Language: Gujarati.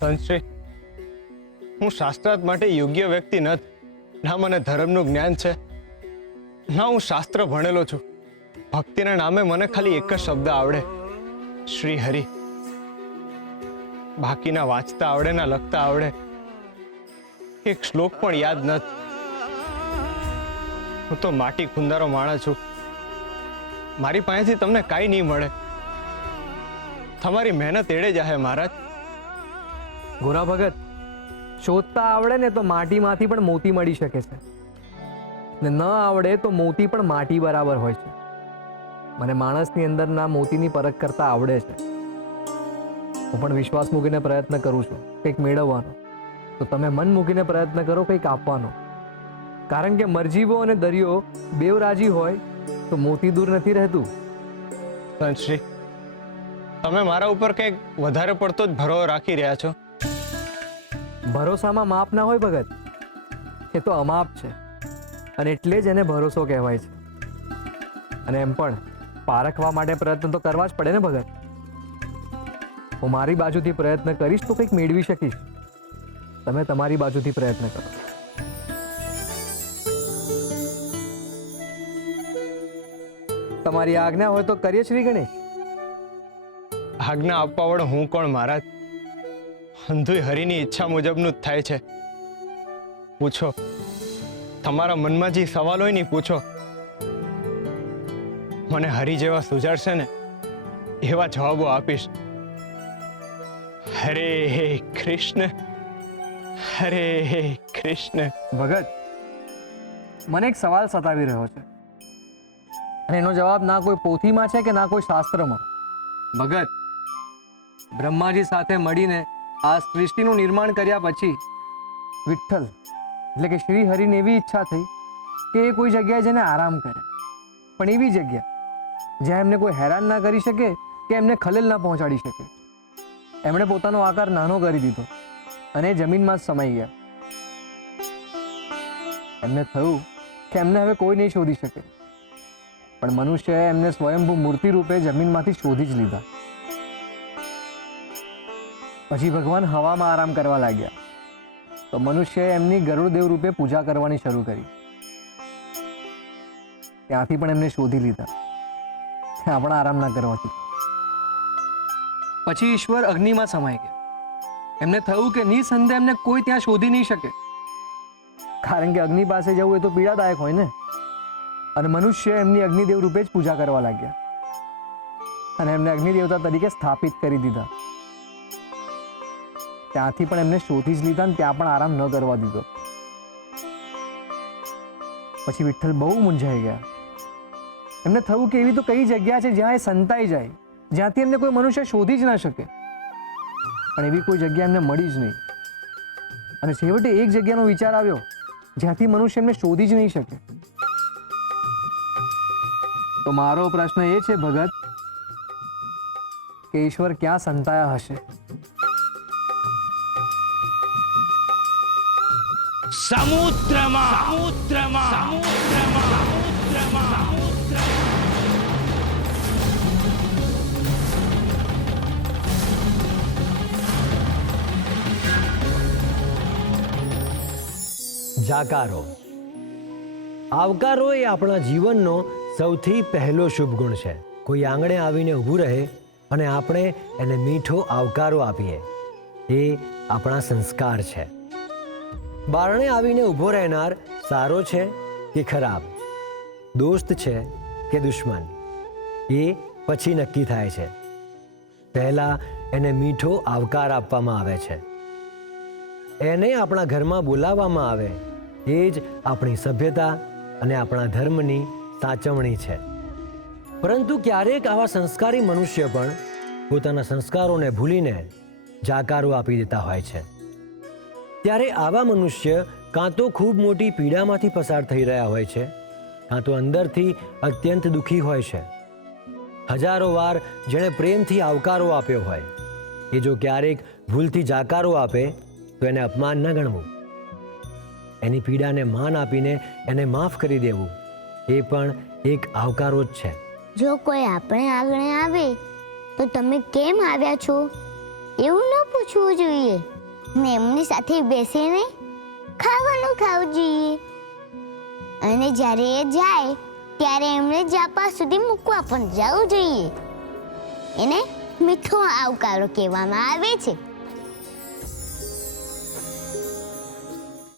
સંશ્રી, હું શાસ્ત્રાર્થ માટે યોગ્ય વ્યક્તિ નથી. ના મને ધર્મનું જ્ઞાન છે, ના હું શાસ્ત્ર ભણેલો છું. ભક્તિના નામે મને ખાલી એક જ શબ્દ આવડે, શ્રી હરિ. બાકીના વાંચતા આવડે ના લખતા આવડે, એક શ્લોક પણ યાદ નથી. હું તો માટી ખુંદારો માણસ છું. મારી પાસેથી તમને કાંઈ નહીં મળે. તમારી મહેનત એડે જાહે મહારાજ. ગોરા ભગત, શોધતા આવડે ને તો માટીમાંથી પણ મોતી મળી શકે છે, ને ન આવડે તો મોતી પણ માટી બરાબર હોય છે. મને માણસની અંદરના મોતીની પરખ કરતા આવડે છે. હું પણ વિશ્વાસ મૂકીને પ્રયત્ન કરું છું કંઈક મેળવવાનો, તો તમે મન મૂકીને પ્રયત્ન કરો કંઈક આપવાનો. કારણ કે મરજીવો અને દરિયો બેવ રાજી હોય તો મોતી દૂર નથી રહેતું. સંશ્રી, તમે મારા ઉપર કંઈક વધારે પડતો જ ભરોસો રાખી રહ્યા છો. ભરોસામાં માપ ના હોય ભગત, એ તો અમાપ છે, અને એટલે જ એને ભરોસો કહેવાય છે. અને એમ પણ પારખવા માટે પ્રયત્ન તો કરવા જ પડે ને ભગત. હું મારી બાજુથી પ્રયત્ન કરીશ તો કંઈક મેળવી શકીશ. તમે તમારી બાજુથી પ્રયત્ન કરો. તમારી આજ્ઞા હોય તો કરીએ શ્રી ગણેશ. આજ્ઞા આપવા વાળો હું કોણ મહારાજ? અંધુય હરિની ઈચ્છા મુજબનું જ થાય છે. પૂછો, તમારા મનમાં જે સવાલ હોય ને પૂછો. મને હરિ જેવા સુજાડશે ને એવા જવાબો આપીશ. હરે કૃષ્ણ, હરે કૃષ્ણ. ભગત, મને એક સવાલ સતાવી રહ્યો છે, અને એનો જવાબ ના કોઈ પોથીમાં છે કે ના કોઈ શાસ્ત્રમાં. ભગત, બ્રહ્માજી સાથે મળીને આ સૃષ્ટિનું નિર્માણ કર્યા પછી વિઠ્ઠલ એટલે કે શ્રી હરિને એવી ઈચ્છા થઈ કે એ કોઈ જગ્યાએ જઈને આરામ કરે, પણ એવી જગ્યા જ્યાં એમને કોઈ હેરાન ના કરી શકે કે એમને ખલેલ ના પહોંચાડી શકે. એમણે પોતાનો આકાર નાનો કરી દીધો અને જમીનમાં જ સમાઈ ગયા. એમને થયું કે એમને હવે કોઈ નહીં શોધી શકે, પણ મનુષ્યએ એમને સ્વયંભૂ મૂર્તિ રૂપે જમીનમાંથી શોધી જ લીધા. પછી ભગવાન હવામાં આરામ કરવા લાગ્યા, તો મનુષ્યએ એમની ગરુડદેવ રૂપે પૂજા કરવાની શરૂ કરી. ત્યાંથી પણ એમને શોધી લીધા, ત્યાં પણ આરામ ના કરવાથી. પછી ઈશ્વર અગ્નિમાં સમાઈ ગયા. એમને થયું કે નિસંદેહ એમને કોઈ ત્યાં શોધી નહીં શકે, કારણ કે અગ્નિ પાસે જવું એ તો પીડાદાયક હોય ને. અને મનુષ્ય એમની અગ્નિદેવ રૂપે જ પૂજા કરવા લાગ્યા, અને એમને અગ્નિદેવતા તરીકે સ્થાપિત કરી દીધા. ત્યાંથી પણ એમને શોધી જ લીધા, ને ત્યાં પણ આરામ ન કરવા દીધો. પછી વિઠ્ઠલ બહુ મૂંઝાઈ ગયા. એમને થયું કે એવી તો કઈ જગ્યા છે જ્યાં એ સંતાઈ જાય, જ્યાંથી એમને કોઈ મનુષ્ય શોધી જ ના શકે. પણ એવી કોઈ જગ્યા એમને મળી જ નહીં. અને છેવટે એક જગ્યાનો વિચાર આવ્યો જ્યાંથી મનુષ્ય એમને શોધી જ નહીં શકે. તો મારો પ્રશ્ન એ છે ભગત, કે ઈશ્વર ક્યાં સંતાયા હશે? સમુદ્રમાં. જાકારો. આવકારો એ આપણા જીવનનો સૌથી પહેલો શુભ ગુણ છે. કોઈ આંગણે આવીને ઊભું રહે અને આપણે એને મીઠો આવકારો આપીએ, એ આપણા સંસ્કાર છે. બારણે આવીને ઊભો રહેનાર સારો છે કે ખરાબ, દોસ્ત છે કે દુશ્મન, એ પછી નક્કી થાય છે. પહેલાં એને મીઠો આવકાર આપવામાં આવે છે. એને આપણા ઘરમાં બોલાવવામાં આવે, એ જ આપણી સભ્યતા અને આપણા ધર્મની સાચવણી છે. પરંતુ ક્યારેક આવા સંસ્કારી મનુષ્ય પણ પોતાના સંસ્કારોને ભૂલીને જાકારો આપી દેતા હોય છે. ત્યારે આવા મનુષ્ય કાં તો ખૂબ મોટી પીડામાંથી પસાર થઈ રહ્યા હોય છે, કાં તો અંદરથી અત્યંત દુઃખી હોય છે. હજારો વાર જેણે પ્રેમથી આવકારો આપ્યો હોય, એ જો ક્યારેક ભૂલથી જાકારો આપે તો એને અપમાન ન ગણવું. એની પીડાને માન આપીને એને માફ કરી દેવું, એ પણ એક આવકારો જ છે. જો કોઈ આપણે આંગણે આવે તો તમે કેમ આવ્યા છો એવું ન પૂછવું જોઈએ ને એમની સાથે બેસીને ખાવાનું ખાવું જોઈએ અને જ્યારે એ જાય ત્યારે એમને જાપા સુધી મૂકવા પણ જવું જોઈએ એને મીઠો આવકારો કહેવામાં આવે છે.